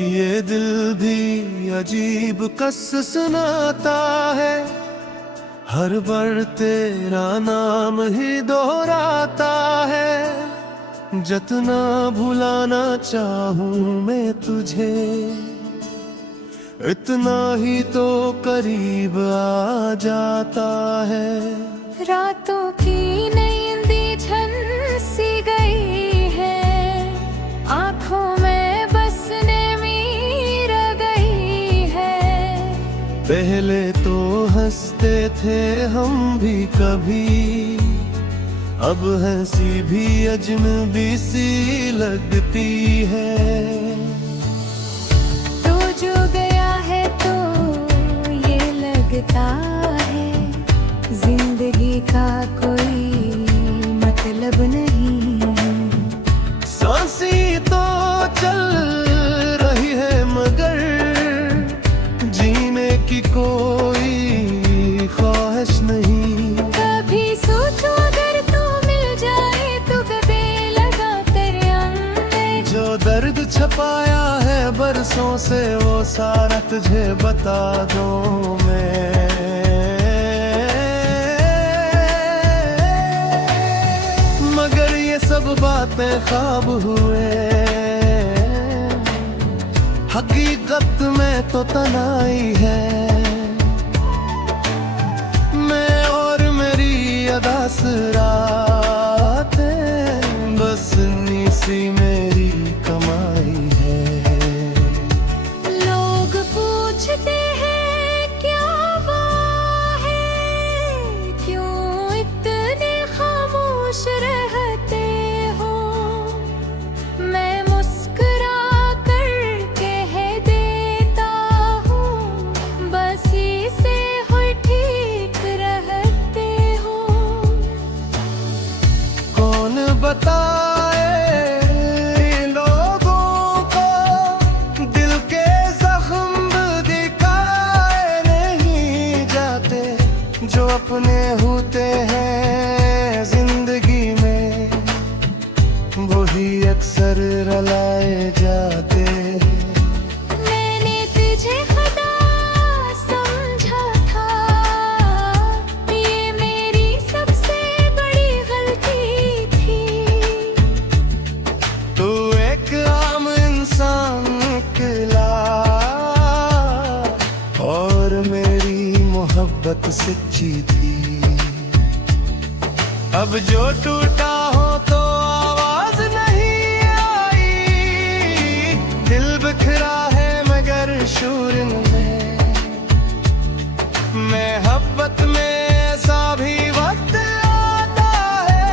ये दिल भी अजीब कस सुनाता है, हर बार तेरा नाम ही दोहराता है। जितना भुलाना चाहूं मैं तुझे, इतना ही तो करीब आ जाता है। रातों की नींद झन सी गई है, आँखों में बसने रह गई है। पहले तो हंसते थे हम भी कभी, अब हंसी भी अजनबी सी लगती है। तो जो गया है तो ये लगता है, जिंदगी का कोई मतलब नहीं। सांसें तो चल रही है मगर जीने की कोई ख्वाहिश नहीं। कभी सोचो अगर तू मिल जाए तो गले लगा तेरे अंदर। जो दर्द छपाया है बरसों से वो सारा तुझे बता दूं मैं। मगर ये सब बातें ख्वाब हुए, हकीकत में तो तन्हाई है। मैं और मेरी अदास रातें, बस सी मेरी कमाई है। लोग पूछते हैं क्या हुआ है, क्यों इतने खामोश रहते हो। मैं मुस्कुरा कर कह देता हूँ, बस इसे हो ठीक रहते हो। कौन बताए लोगों को, दिल के जख्म दिखाए नहीं जाते। जो अपने होते हैं जिंदगी में, वही अक्सर रुलाए जाते। मैंने तुझे खुदा समझा था, ये मेरी सबसे बड़ी गलती थी। तू एक आम इंसान निकला और मेरी मोहब्बत सच्ची थी। अब जो टूटा हो तो आवाज नहीं आई, दिल बिखरा है मगर शूर में। मोहब्बत में ऐसा भी वक्त आता है,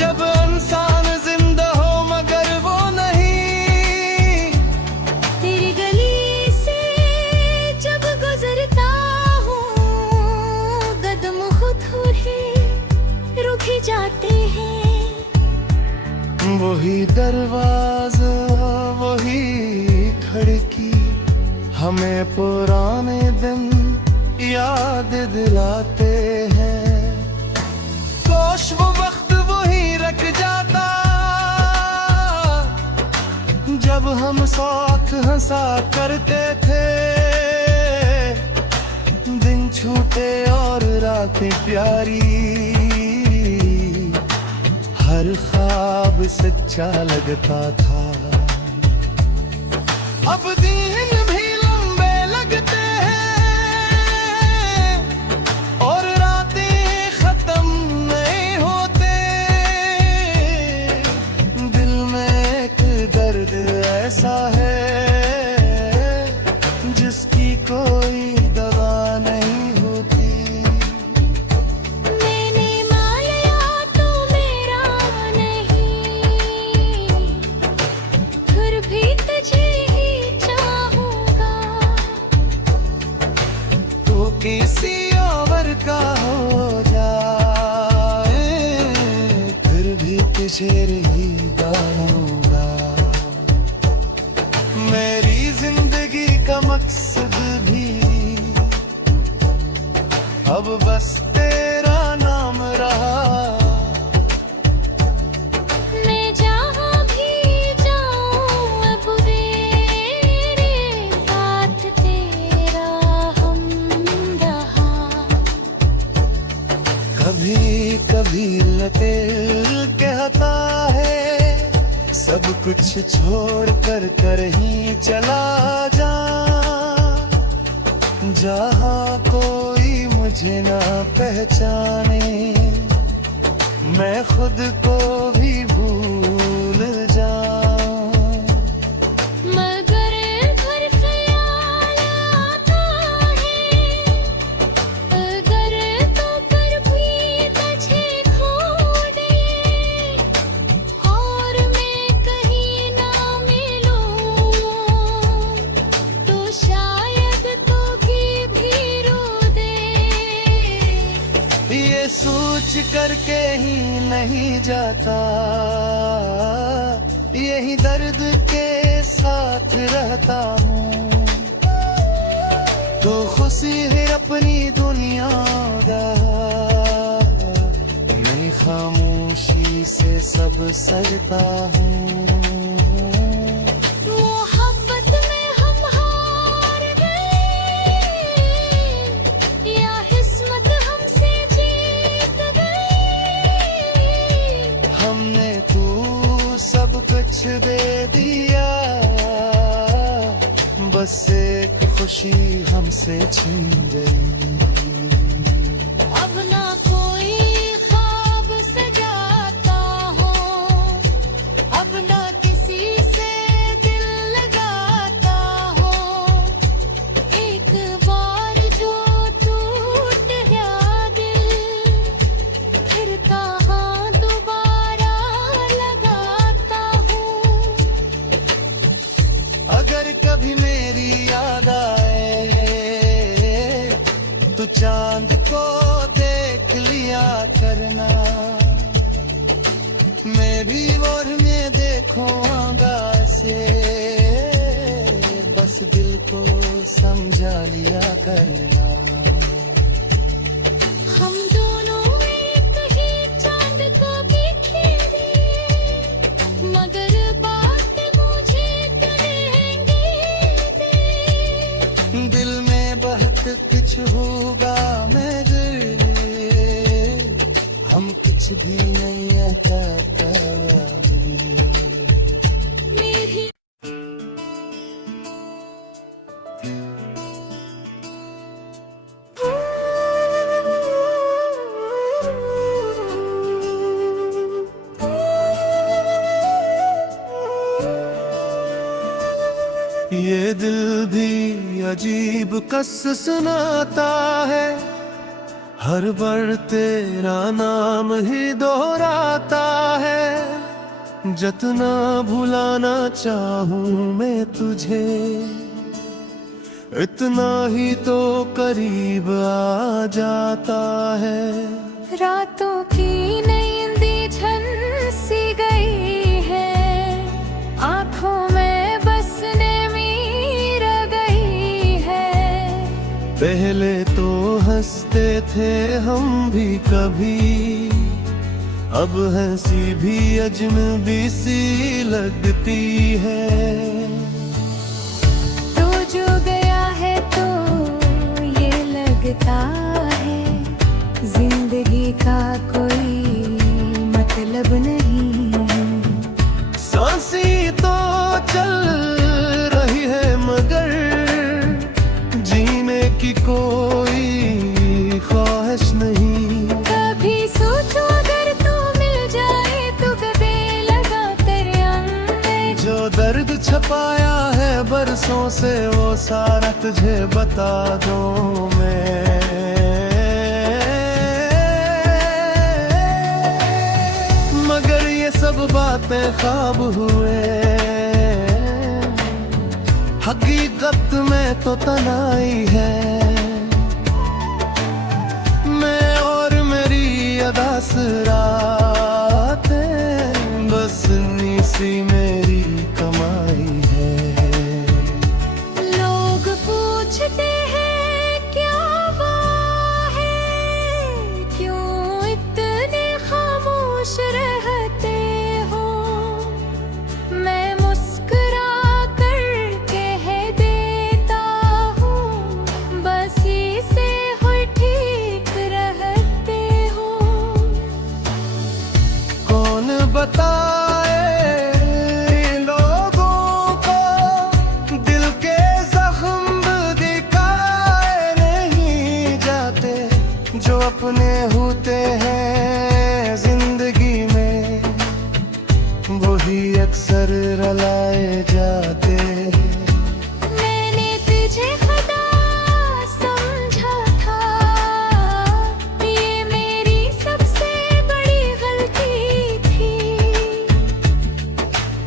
जब इंसान जिंदा हो मगर वो नहीं। तेरी गली से जब गुजरता हूँ, कदम खुद ही रुक ही जाते हैं। वही दरवाजा वही खिड़की, हमें पुराने दिन याद दिलाते हैं। काश वो वक्त वही रख जाता, जब हम साथ हंसा करते थे। दिन छूटे और रातें प्यारी, हर ख्वाब सच्चा लगता था। अब दिन भी लंबे लगते हैं और रातें खत्म नहीं होते। दिल में एक दर्द ऐसा है जिसकी कोई दवा नहीं होती। मैंने मान लिया तू मेरा नहीं, फिर भी तुझे ही चाहूँगा। तो किसी और का हो जाए, फिर भी तुझे ही गाऊंगा। मेरी जिंदगी का मकसद भी अब बस तेरा नाम रहा। मैं जहाँ भी जाऊँ अब वे कुछ छोड़ कर कहीं चला जा, जहाँ कोई मुझे ना पहचाने, मैं खुद को भी भूल जाऊं। मगर घर ख्याल आता है, अगर तो पर भी तुझे खो दे, और मैं कहीं ना मिलूं, तो शायद तू भी रो दे। ये सोच करके ही नहीं जाता, यही दर्द के साथ रहता हूँ। तो खुशी है अपनी दुनिया दा, मैं खामोशी से सब सजता हूँ। मोहब्बत में हम हार गए, या किस्मत हमसे जीत गई। हमने तू सब कुछ दे दिया, बस एक खुशी हमसे छीन गई। अब ना कोई ख्वाब सजाता हो, अब ना किसी से दिल लगाता हो। एक बार जो टूट गया दिल, फिर कहाँ दोबारा लगाता हूँ। अगर कभी मेरी याद आए तो चांद को देख लिया करना, मैं भी भोर में देखूंगा से, बस दिल को समझा लिया करना। हम दोनों एक ही चांद को बिखेरे, मगर बात मुझे करेंगे दे। दिल में बहुत कुछ होगा मगर हम कुछ भी नहीं आता कभी। मेरी ये दिल भी अजीब कस सुनाता है, हर बार तेरा नाम ही दोहराता है। जितना भुलाना चाहूं मैं तुझे, इतना ही तो करीब आ जाता है। रातों की नींद झन सी गई है, आंखों में बसने रह गई है। पहले तो हंसते थे हम भी कभी, अब हंसी भी अजनबी सी लगती है। तो जो गया है तो ये लगता है, जिंदगी का कोई मतलब नहीं। सांसें तो चल रही है मगर जीने की कोई ख्वाहिश नहीं। कभी सोचो अगर तू मिल जाए तो बेलगा तेरे अंदर, जो दर्द छपाया है बरसों से वो सारा तुझे बता दूं मैं। मगर ये सब बातें ख्वाब हुए, हकीकत में तो तनाई है। मैं और मेरी अदास रातें, बस सी मेरी कमाई है। लोग पूछते हैं क्या हुआ है, क्यों इतने खामोश रहते हो। मैं मुस्कुरा कर कह देता हूँ, बस जाते। मैंने तुझे खुदा समझा था, ये मेरी सबसे बड़ी गलती थी।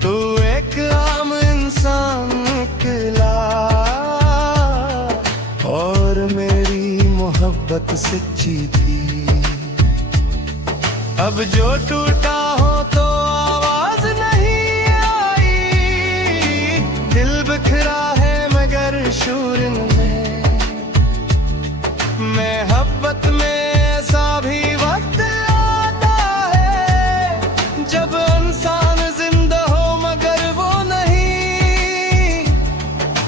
तू एक आम इंसान निकला और मेरी मोहब्बत सच्ची थी। अब जो टूटा हो तो आवाज नहीं आई, दिल बिखरा है मगर शूर में। मोहब्बत में ऐसा भी वक्त आता है जब इंसान जिंदा हो मगर वो नहीं।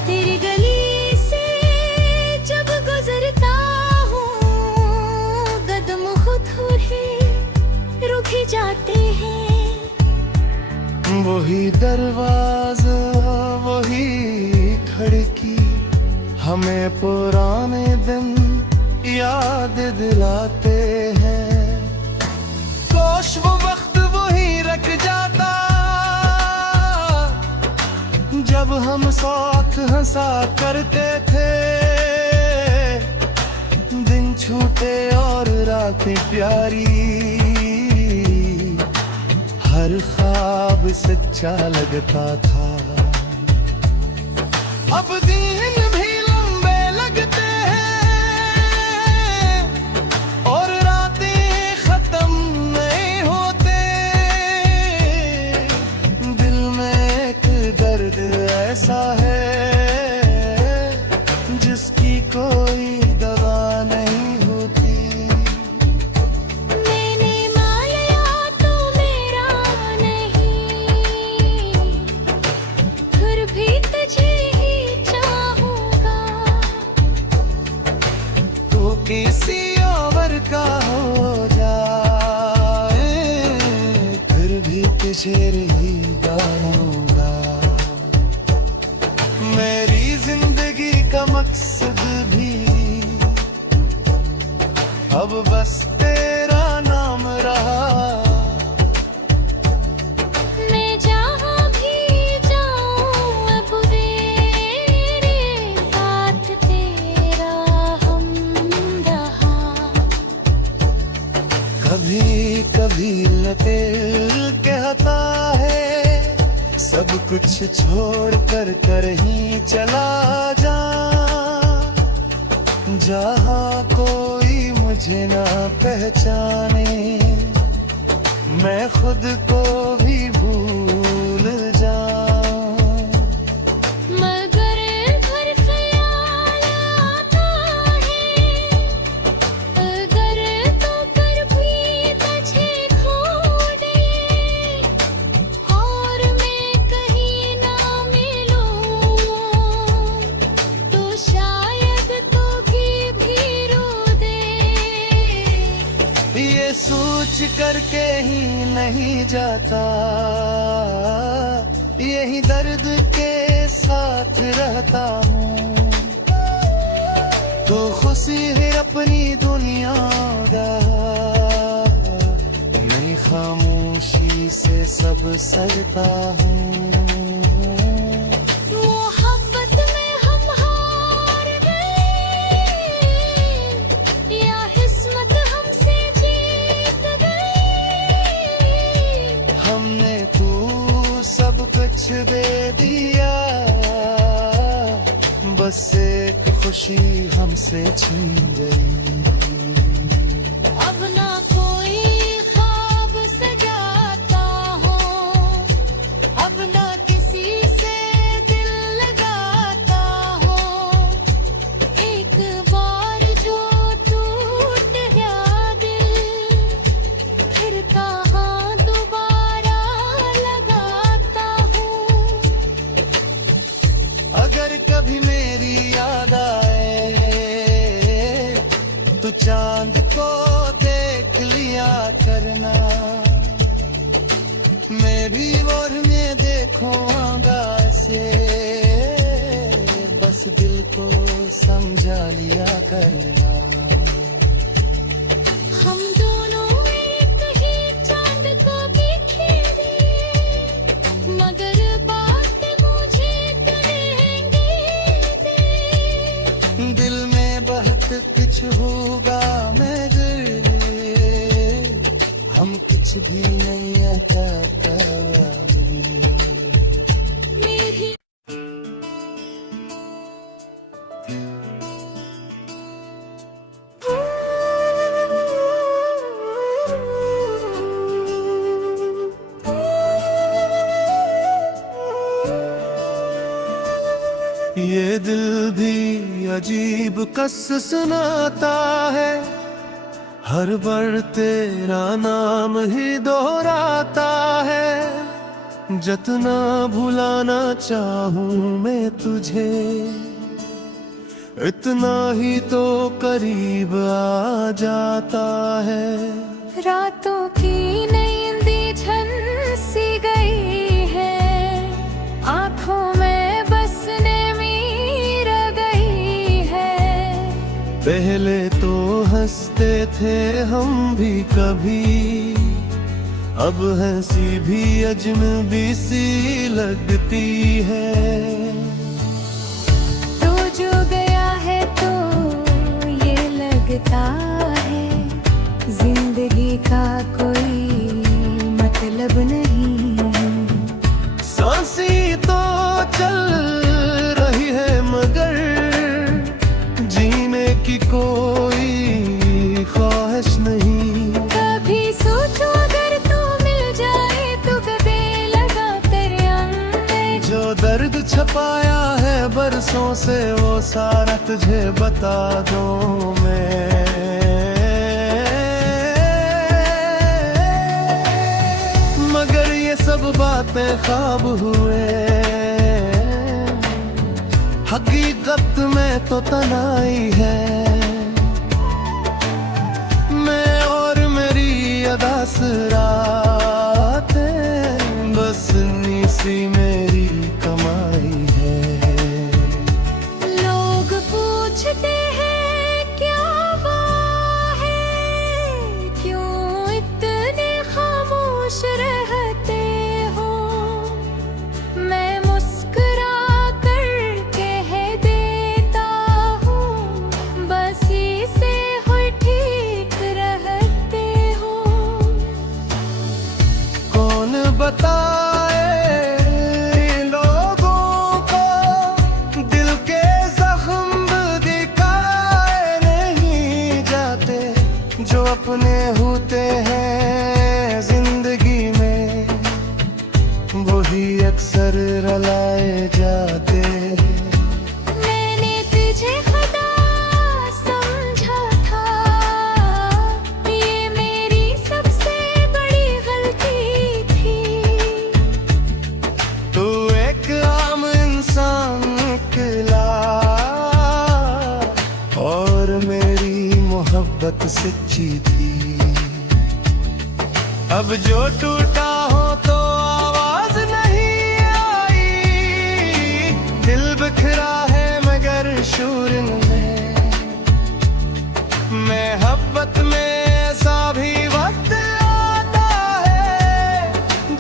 तेरी गली से जब गुजरता हूँ, कदम खुद ही रुक ही जाते हैं। वही दरवाजा वही खिड़की हमें पुराने दिन याद दिलाते हैं। काश वो वक्त वही रख जाता जब हम साथ हंसा करते थे। दिन छूटे और रातें प्यारी, हर ख्वाब सच्चा लगता था। अब दिन भी लंबे लगते हैं और रातें खत्म नहीं होते। दिल में एक दर्द ऐसा है जिसकी कोई दवा नहीं होती। मैंने मान लिया तू मेरा नहीं, फिर भी तुझे ही चाहूँगा। तू किसी और का हो जाए फिर भी तुझे ही गाऊंगा। मेरी जिंदगी का मकसद भी अब बस तेरा नाम रहा। मैं जहाँ भी जाऊँ अब तेरे साथ तेरा हमदहा। कभी कभी दिल कहता है सब कुछ छोड़ कर कहीं चला जा, जहाँ कोई मुझे ना पहचाने, मैं खुद को भी भूल जाऊं। मगर हर ख्याल आता है, अगर तो पर भी तुझे खोने और मैं कहीं ना मिलूं, तो शायद तू भी रो दे। ये सोच करके ही नहीं जाता, यही दर्द के साथ रहता हूँ। तो खुशी है अपनी दुनिया दा, मैं खामोशी से सब सजता हूँ। मोहब्बत में हम हार गए या किस्मत हमसे जीत गई। हमने तू सब कुछ दे दिया, बस एक खुशी हमसे छीन गई। अब ना कोई ख्वाब सजाता हूँ, अब ना किसी से दिल लगाता हूँ। एक बार जो टूट गया दिल, फिर कहाँ दोबारा लगाता हूँ। अगर कभी मेरी याद आए तो चांद को देख लिया करना, मैं भी और में देखूंगा ऐसे, बस दिल को समझा लिया करना। हम दोनों एक ही चांद को देखेंगे, मगर बात भी नहीं आता मेरी ये दिल भी अजीब कस सुनाता है, हर बार तेरा नाम ही दोहराता है। जितना भुलाना चाहूं मैं तुझे, इतना ही तो करीब आ जाता है। रातों की नींद झन सी गई है, आंखों में बसने में रह गई है। पहले तो हंसते थे हम भी कभी, अब हंसी भी अजनबी सी लगती है। तू जो गया है तो ये लगता है, जिंदगी का कोई मतलब नहीं। सांसें तो चल रही है मगर जीने की कोई ख्वाहिश नहीं। कभी सोचो अगर तू मिल जाए तो गले लगा तेरे अंदर। जो दर्द छपाया है बरसों से वो सारा तुझे बता दूं मैं। मगर ये सब बातें ख्वाब हुए, हकीकत में तो तनाई है। मैं और मेरी अदास रातें, बस सी मेरी कमाई है। लोग पूछते हैं क्या हुआ है, क्यों इतने खामोश रहते हो। मैं मुस्कुरा कर कह देता हूँ, बस इसे हो ठीक रहते हो। कौन बताए लोगों को दिल के जख्म दिखाए नहीं जाते, जो अपने होते हैं जिंदगी में वही अक्सर रुलाए जाते। मैंने तुझे खुदा समझा था, ये मेरी सबसे बड़ी गलती थी। तू एक आम इंसान निकला और मेरी मोहब्बत सच्ची थी। अब जो टूटा हो तो आवाज नहीं आई, दिल बिखरा है मगर शूर में। मोहब्बत में ऐसा भी वक्त आता है,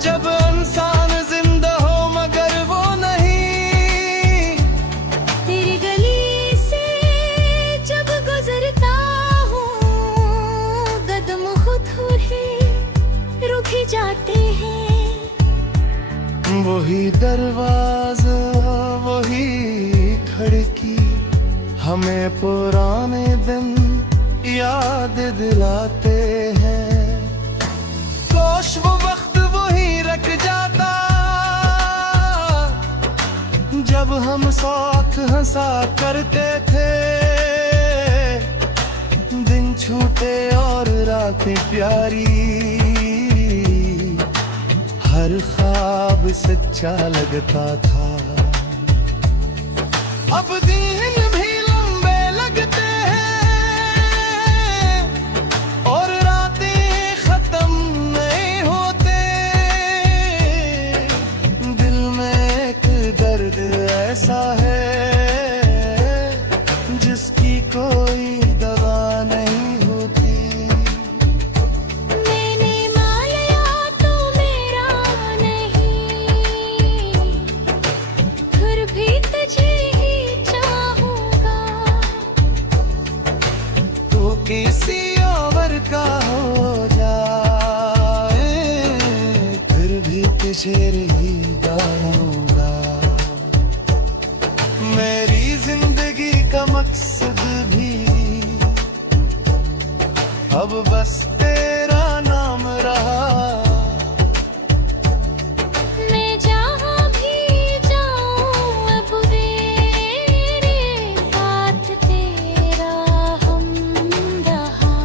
जब इंसान जिंदा हो मगर वो नहीं। तेरी गली से जब गुजरता हूँ, कदम खुद ही रुक ही जाते हैं। वही दरवाजा वही खिड़की हमें पुराने दिन याद दिलाते हैं। काश वो वक्त वही रख जाता जब हम साथ हंसा करते थे। दिन छूटे और रातें प्यारी, हर ख्वाब सच्चा लगता था। अब दिन भी लंबे लगते हैं और रातें खत्म नहीं होते। दिल में एक दर्द ऐसा है जिसकी कोई दवा नहीं होती। मैंने मान लिया तू मेरा नहीं, फिर भी तुझे ही चाहूंगा। तो किसी और का हो जाए, मकसद भी अब बस तेरा नाम रहा। मैं जहाँ भी जाऊँ अब मेरे साथ तेरा हम रहा।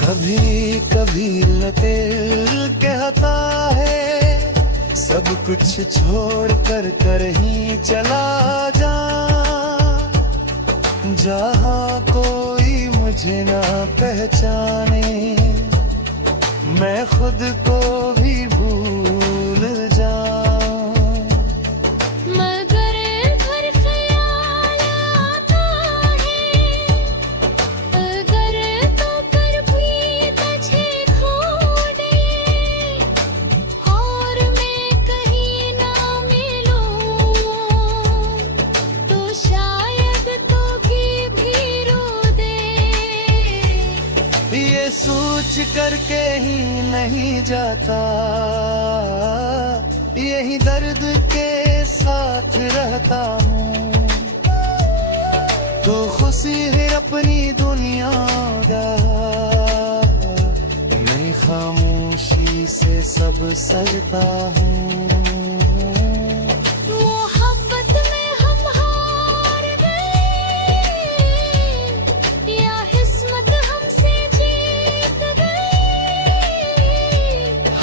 कभी कभी दिल कहता है सब कुछ छोड़ कर ही चला जा, जहाँ कोई मुझे ना पहचाने, मैं खुद को भी भूल जाऊं। मगर हर ख्याल आता है अगर तो पर भी तुझे ढूंढे और मैं कहीं ना मिलूं तो शायद तू भी रो दे। ये सोच करके ही नहीं जाता, यही दर्द के साथ रहता हूँ। तो खुशी है अपनी दुनिया का, मैं खामोशी से सब सजता हूँ। मोहब्बत में हम हार गए या किस्मत हमसे जीत गई।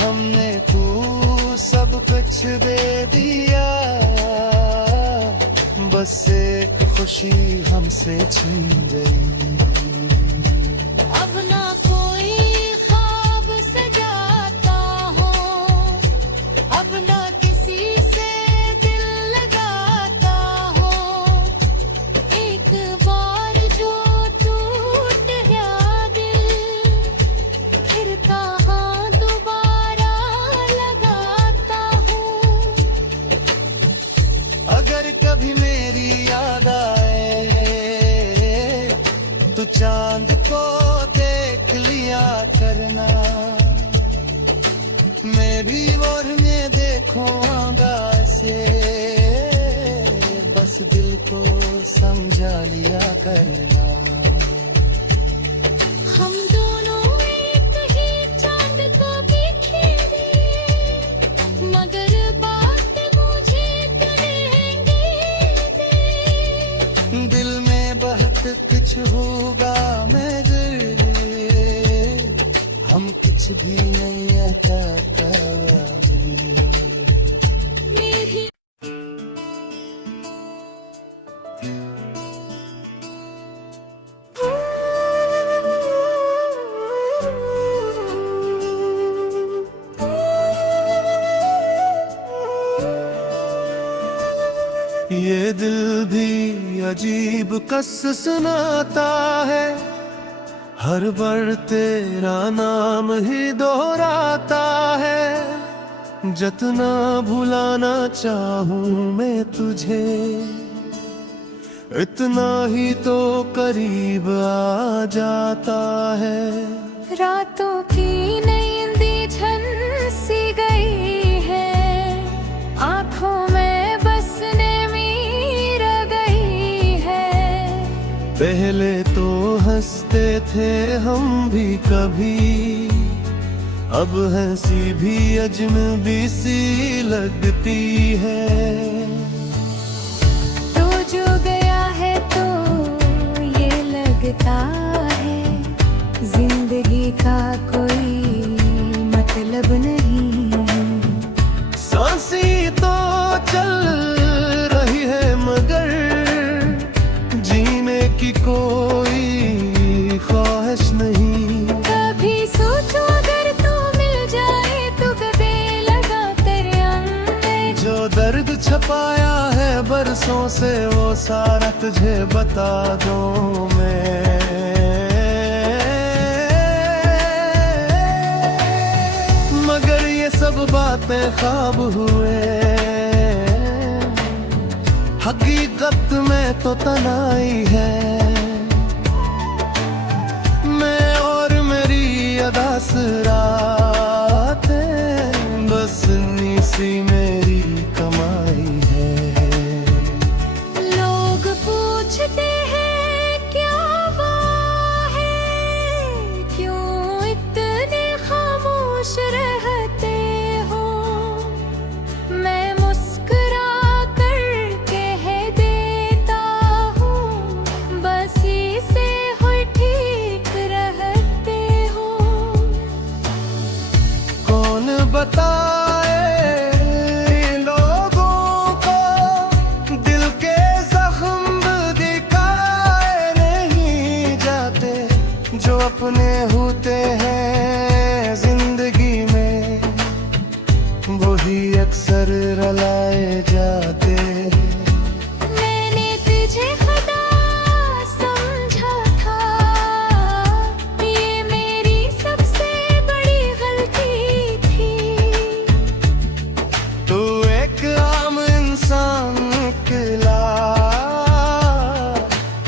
हमने तू सब कुछ दे दिया, बस एक खुशी हमसे छिन गई। अब ना कोई ख्वाब सजाता हो, अब ना किसी से दिल लगाता हो। एक बार जो टूट गया दिल फिर कहाँ दोबारा लगाता हूँ। अगर कभी मेरी याद आए तो चांद को देख लिया करना, मैं भी और में देखूंगा से, बस दिल को समझा लिया करना। हम दोनों एक ही चांद को बिखेरे मगर बात मुझे करेंगे दे। दिल में बहुत कुछ होगा मगर हम कुछ भी नहीं अता करेंगे। मेरी ये दिल भी अजीब कस सुनाता है, हर बार तेरा नाम ही दोहराता है। जितना भुलाना चाहूं मैं तुझे, इतना ही तो करीब आ जाता है। रातों की नींद झन सी गई है, आँखों में बसने रह गई है। पहले तो हंसते थे हम भी कभी, अब हंसी भी अजनबी सी लगती है। तो जो गया है तो ये लगता है जिंदगी का कोई मतलब नहीं। सांसें तो चल रही है मगर जीने की कोई ख्वाहिश नहीं। कभी सोचो अगर तू मिल जाए तो गले लगा तेरे अंदर। जो दर्द छपाया है बरसों से वो सारा तुझे बता दूं मैं। मगर ये सब बातें ख्वाब हुए, हकीकत में तो तनाई है। मैं और मेरी अदास रातें बस सी मेरी कमाई है। लोग जाते। मैंने तुझे खुदा समझा था, ये मेरी सबसे बड़ी गलती थी। तू एक आम इंसान निकला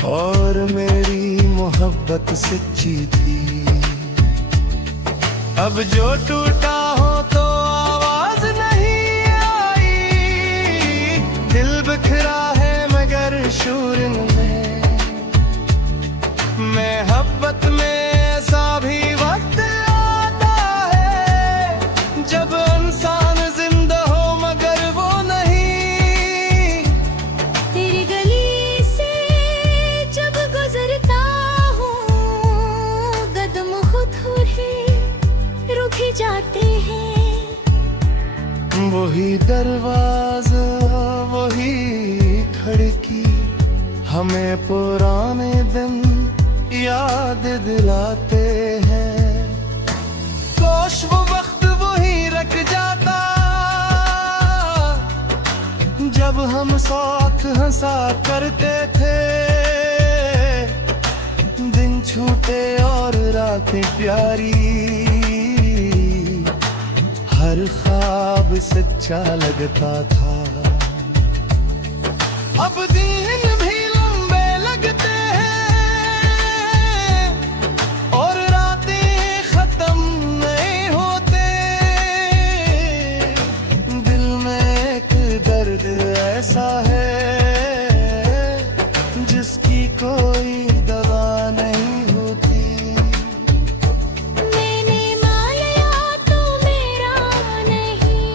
और मेरी मोहब्बत सच्ची थी। अब जो टूटा हो तो आवाज नहीं आई, दिल बिखरा है मगर शूर में। मोहब्बत में ऐसा भी वक्त आता है जब इंसान जिंदा हो मगर वो नहीं। तेरी गली से जब गुजरता हूँ, कदम खुद ही रुक ही जाते हैं। वही दरवाजा वही खिड़की हमें पुराने दिन याद दिलाते हैं। काश वो वक्त वही रख जाता जब हम साथ हंसा करते थे। दिन छूटे और रातें प्यारी, हर ख्वाब सच्चा लगता था। अब दिन भी लंबे लगते हैं और रातें खत्म नहीं होते। दिल में एक दर्द ऐसा है जिसकी कोई दवा नहीं होती। मैंने मान लिया तू मेरा नहीं,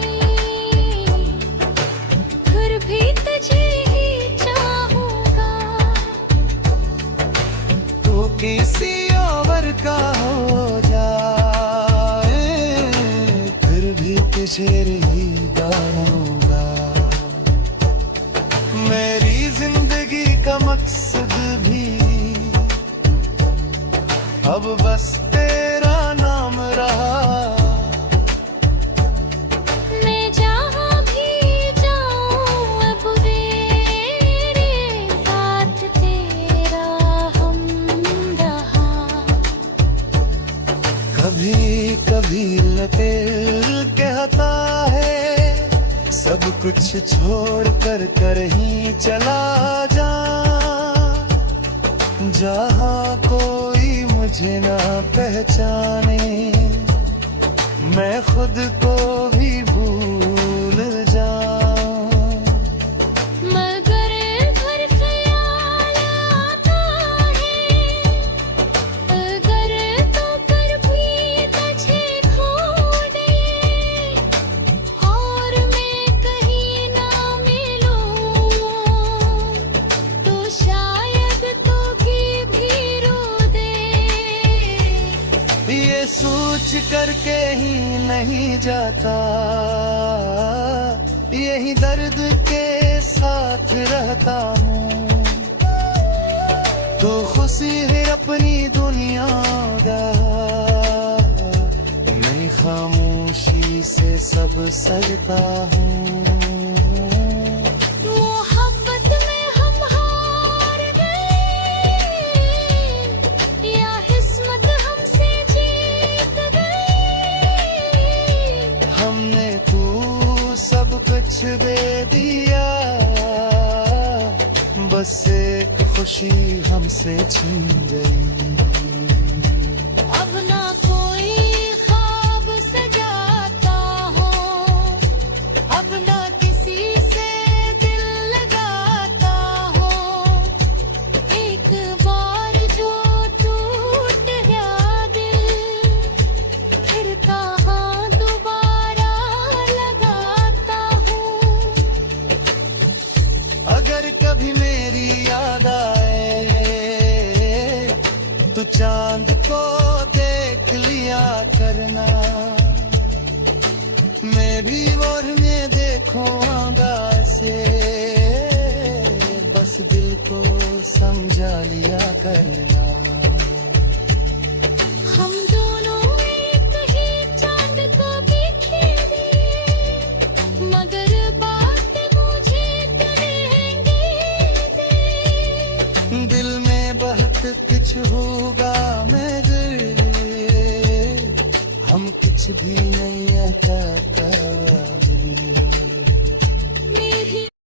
फिर भी तुझे ही चाहूँगा। तो किसी और का हो जाए फिर भी तुझे ही गाऊंगा। मेरी जिंदगी का मकसद भी अब बस तेरा नाम रहा। मैं जहाँ भी जाऊँ अब तेरे साथ तेरा हमरहा। कभी कभी दिल कहता है सब कुछ छोड़ कर कहीं चला जा, जहाँ कोई मुझे ना पहचाने। मैं खुद को भी भूल जाऊं। मगर हर ख्याल आता है, अगर तो पर भी तुझे खो दे और मैं कहीं ना मिलूं, तो शायद तू भी रो दे। ये सोच करके ही नहीं जाता, यही दर्द के साथ रहता हूँ। तो खुशी है अपनी दुनिया का, मैं खामोशी से सब सजता हूँ। मोहब्बत में हम हार गए या किस्मत हमसे जीत गई। हमने तू सब कुछ दे दिया, बस एक खुशी हमसे छीन गई। अब ना कोई ख्वाब सजाता हो, अब ना किसी से दिल लगाता हो। एक बार जो टूट गया दिल, फिर कहाँ दोबारा लगाता हूँ। अगर कभी मेरी याद आए तो चांद को देख लिया करना। मैं भी भोर में देखूंगा से, बस दिल को समझा लिया करना। हम दोनों एक ही चांद को बिखेरे, मगर बात वो कुछ भी नहीं है कहकर